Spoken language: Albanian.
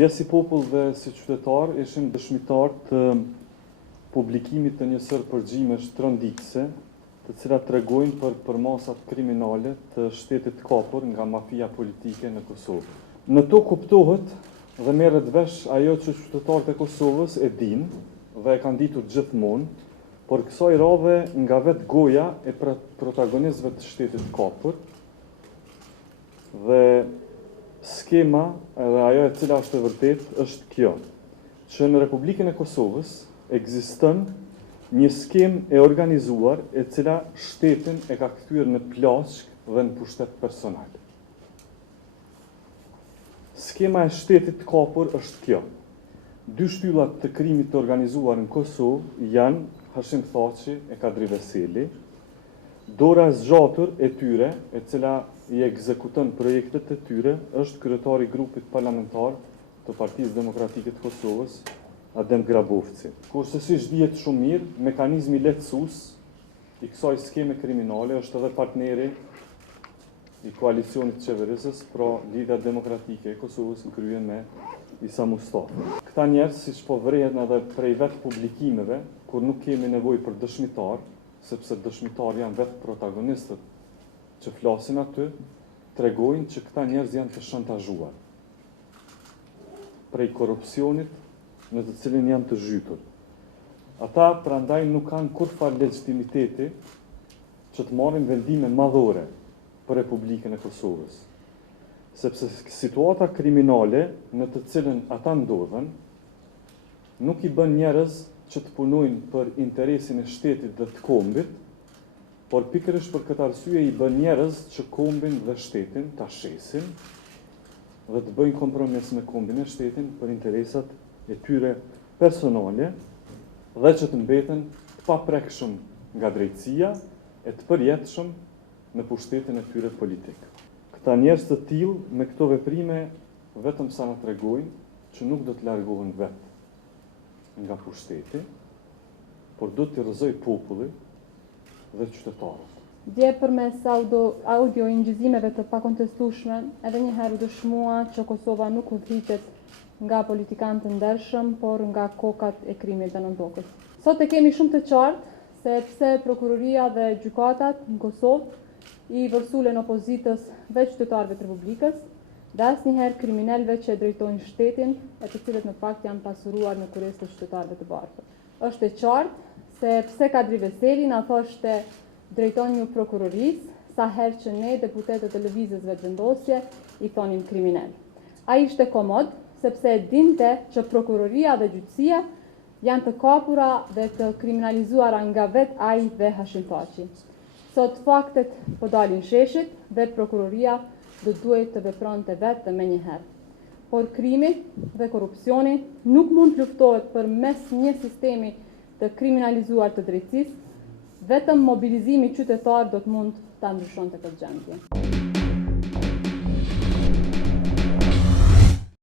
Dhe si popull dhe si qytetar ishim dëshmitar të publikimit të një sër përgjimesh tronditëse, të cilat tregojnë për përmasat kriminale të shtetit kapur nga mafia politike në Kosovë. Në to kuptohet dhe merret vesh ajo që qytetarët e Kosovës e dinë dhe e kanë ditur gjithmonë, por kësaj radhe nga vetë goja e protagonistëve të shtetit kapur dhe skema edhe ajo e cila është e vërtet është kjo, që në Republikën e Kosovës ekziston një skemë e organizuar e cila shtetin e ka kthyer në plaçkë dhe në pushtet personal. Skema e shtetit kapur është kjo. Dy shtyllat të krimit të organizuar në Kosovë janë Hashim Thaçi e Kadri Veseli, dora e zgjatur e tyre, e cila i ekzekuton projektet e tyre, është kryetari i grupit parlamentar të Partisë Demokratike të Kosovës, Adem Grabovci. Kurse siç dihet shumë mirë, mekanizmi lehtësues i kësaj skeme kriminale është edhe partneri i koalicionit të qeverisës, pra Lidhja Demokratike e Kosovës në krye me Isa Mustafa. Këta njerëz, siç po vrehen edhe prej vetë publikimeve, kur nuk kemi nevojë për dëshmitar, sepse dëshmitar janë vetë protagonistët që flasin aty, tregojnë që këta njerëz janë të shantazhuar prej korrupsionit në të cilin janë të zhytur. Ata prandaj nuk kanë kurrfar legitimiteti që të marrin vendime madhore për Republikën e Kosovës, sepse situata kriminale në të cilën ata ndodhen nuk i bën njerëz që të punojnë për interesin e shtetit dhe të kombit, por pikërisht për këtë arsye i bën njerëz që kombin dhe shtetin ta shesin dhe të bëjnë kompromis me kombin e shtetin për interesat e tyre personale dhe që të mbeten të paprekshëm nga drejtësia e të përjetshëm në pushtetin e tyre politik. Këta njerëz të tillë me këto veprime vetëm sa na tregojnë që nuk do të largohen vetë nga pushteti, por do të rrëzoj populli dhe qytetarët. Dje përmes audio ingjëzimeve të pakontestueshme, edhe një herë u dëshmua që Kosova nuk udhëhiqet nga politikanë të ndershëm, por nga kokat e krimit dhe nëntokës. Sot e kemi shumë të qartë se pse prokuroria dhe gjykatat në Kosovë i vërsulen opozitës dhe qytetarëve të Republikës, dhe asnjëherë kriminalëve që drejtojnë shtetin, e të cilët në fakt janë pasuruar në kurrez të qytetarëve të bardhë. Është e qartë se pse Kadri Veseli na thoshte drejton ju prokurorisë, sa herë që ne deputetët e lëvizjes vetëvendosje i thonim kriminal. Ai ishte komod sepse e dinte që prokuroria dhe gjyqësia janë të kapura dhe të kriminalizuara nga vetë ai dhe Hashim Thaçi. Sot faktet po dalin sheshit dhe prokuroria do duhet të vepronte vetë dhe menjëherë. Por krimi dhe korrupsioni nuk mund të luftohet përmes një sistemi të kriminalizuar të drejtësisë, vetëm mobilizimi qytetar do të mund ta ndryshonte këtë gjendje.